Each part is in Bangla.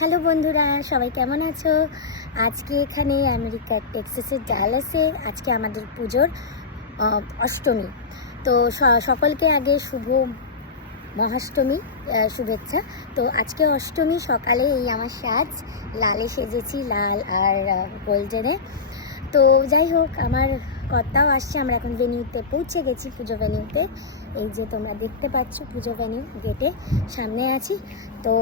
হ্যালো বন্ধুরা, সবাই কেমন আছো? আজকে এখানে আমেরিকার টেক্সাসের ডালাসে আজকে আমাদের পুজোর অষ্টমী। তো সকলকে আগে শুভ মহাষ্টমী শুভেচ্ছা। তো আজকে অষ্টমী, সকালে এই আমার সাজ, লালে সেজেছি, লাল আর গোল্ডেনে। তো যাই হোক, আমার কর্তাও আসছে, আমরা এখন ভেনিউতে পৌঁছে গেছি, পুজো ভেনিউতে এই যে তোমরা দেখতে পাচ্ছ, পুজো ভেনিউ গেটে সামনে আছি। তো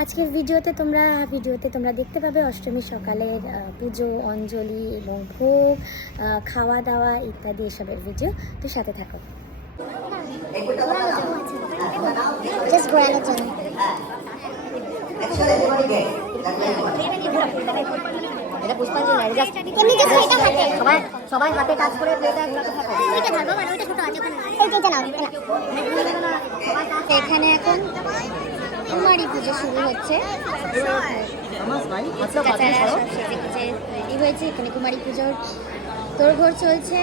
আজকের ভিডিওতে তোমরা ভিডিওতে তোমরা দেখতে পাবে অষ্টমী সকালের পুজো অঞ্জলি এবং ভোগ খাওয়া দাওয়া ইত্যাদি এসবের ভিডিও। তো সাথে থাকো। জাস্ট ঘোরানোর জন্য এটা পুষ্পাঞ্জলি না জাস্ট এমনি just এটা হাতে। সবাই সবাই হাতে কাজ করে প্লেটে একসাথে থাকো। ওইটা ধরবো মানে ওইটা ছোট আছে ওখানে। এইটা নাও। এখানে এখন কুমারী পুজো শুরু হচ্ছে। রেডি হয়েছে এখানে কুমারী পুজোর তোড়ঘোড় চলছে।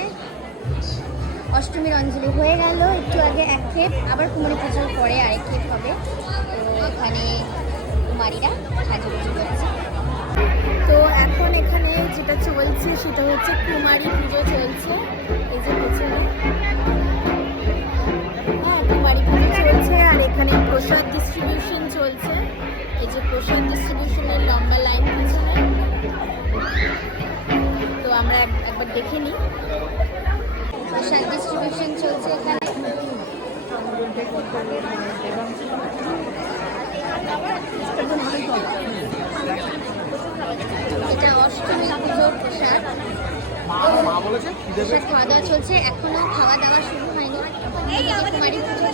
অষ্টমীর অঞ্জলি হয়ে গেল একটু আগে এক ক্ষেপ আবার কুমারী পুজোর পরে আরেক ক্ষেপ হবে। তো এখানে কুমারীরা সাজুগুজু করছে। তো এখন এখানে যেটা চলছে সেটা হচ্ছে কুমারী পুজো চলছে। এই যে পেছনে হ্যাঁ কুমারী পুজো চলছে আর এখানে প্রসাদ ডিস্ট্রিবিউশন প্রসাদ ডিস্ট্রিবিউশনের লম্বা লাইন তো আমরা একবার দেখে নিই। প্রসাদ ডিস্ট্রিবিউশন চলছে এখানে। এটা অষ্টমী পুজোর প্রসাদ। খাওয়া দাওয়া চলছে। এখনও খাওয়া দাওয়া শুরু হয়নি। কুমারী পুজো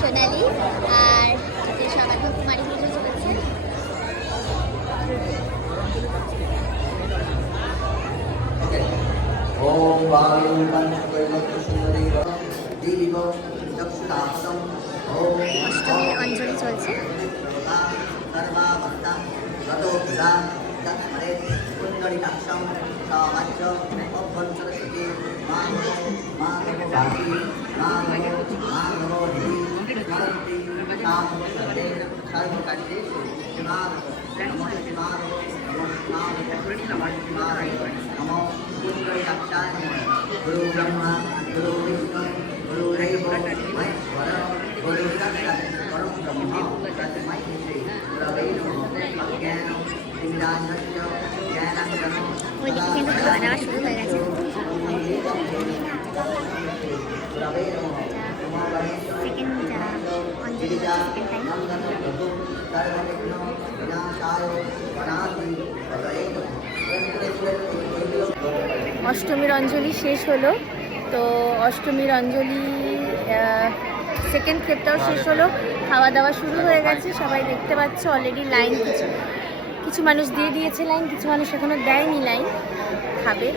সোনালি আর সবার কুমারী পুজো চলছে। ওম বায়ু পঞ্চকৈবত সুন্দরী দিব দক্ষতাসম ওম অষ্টমীর অঞ্জলি চলছে। সর্বাবর্তা ততো ভুলা দক্ষরে কুণ্ডলিতাক্ষম সমাজ্য অভ্যন সরস্বতী মা মা মা মা মা शान्ति नाम सर्व कष्टेषु शिवाय नमो शिवाय नमो शिवाय शिवाय नमो गुरुरक्षाय गुरु ब्रह्मा गुरु विष्णु गुरुरेव महेश्वर गुरुरक्षक परम ब्रह्म तस्मै श्री गुरवे नमः ज्ञानं ज्ञानस्य ज्ञानं ज्ञानं অষ্টমীর অঞ্জলি শেষ হলো। তো অষ্টমীর অঞ্জলি সেকেন্ড ক্ষেত্রটাও শেষ হলো। খাওয়া দাওয়া শুরু হয়ে গেছে। সবাই দেখতে পাচ্ছ অলরেডি লাইন কিছু কিছু মানুষ দিয়ে দিয়েছে লাইন কিছু মানুষ এখনও দেয়নি লাইন খাবে।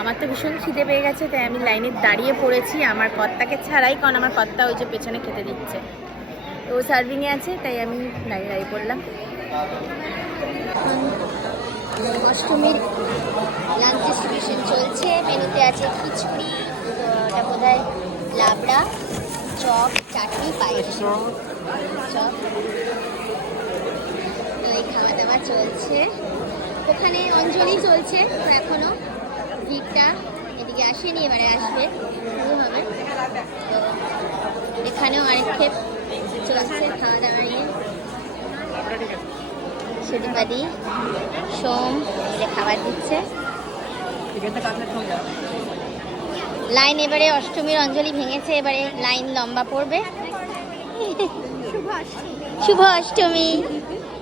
আমার তো ভীষণ খিদে পেয়ে গেছে, তাই আমি লাইনে দাঁড়িয়ে পড়েছি। আমার কর্তাকে ছাড়াই, কারণ আমার কর্তা ওই যে পেছনে খেতে দিচ্ছে। তো ও সার্ভিংয়ে আছে তাই আমি দাঁড়িয়ে দাঁড়িয়ে পড়লাম। অষ্টমীর লাঞ্চ ডিস্ট্রিবিউশন চলছে মেনুতে আছে খিচুড়ি ওটা বোধ হয় লাবড়া চপ চাটনি পায়েস। চপ। তো এই খাওয়া দাওয়া চলছে। ওখানে অঞ্জলি চলছে তো এখনও ভিড়টা এদিকে আসেনি এবারে আসবে শুরু হবে। তো এখানেও আরেক ক্ষেপ চলছে খাওয়া দাওয়া নিয়ে সুদীপাদি সোম যে খাবার দিচ্ছে। লাইন এবারে অষ্টমীর অঞ্জলি ভেঙেছে এবারে লাইন লম্বা পড়বে। শুভ অষ্টমী।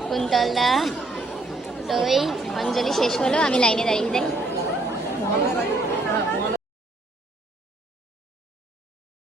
কুন্তলদা তো এই অঞ্জলি শেষ হলো আমি লাইনে দাঁড়িয়ে যাই।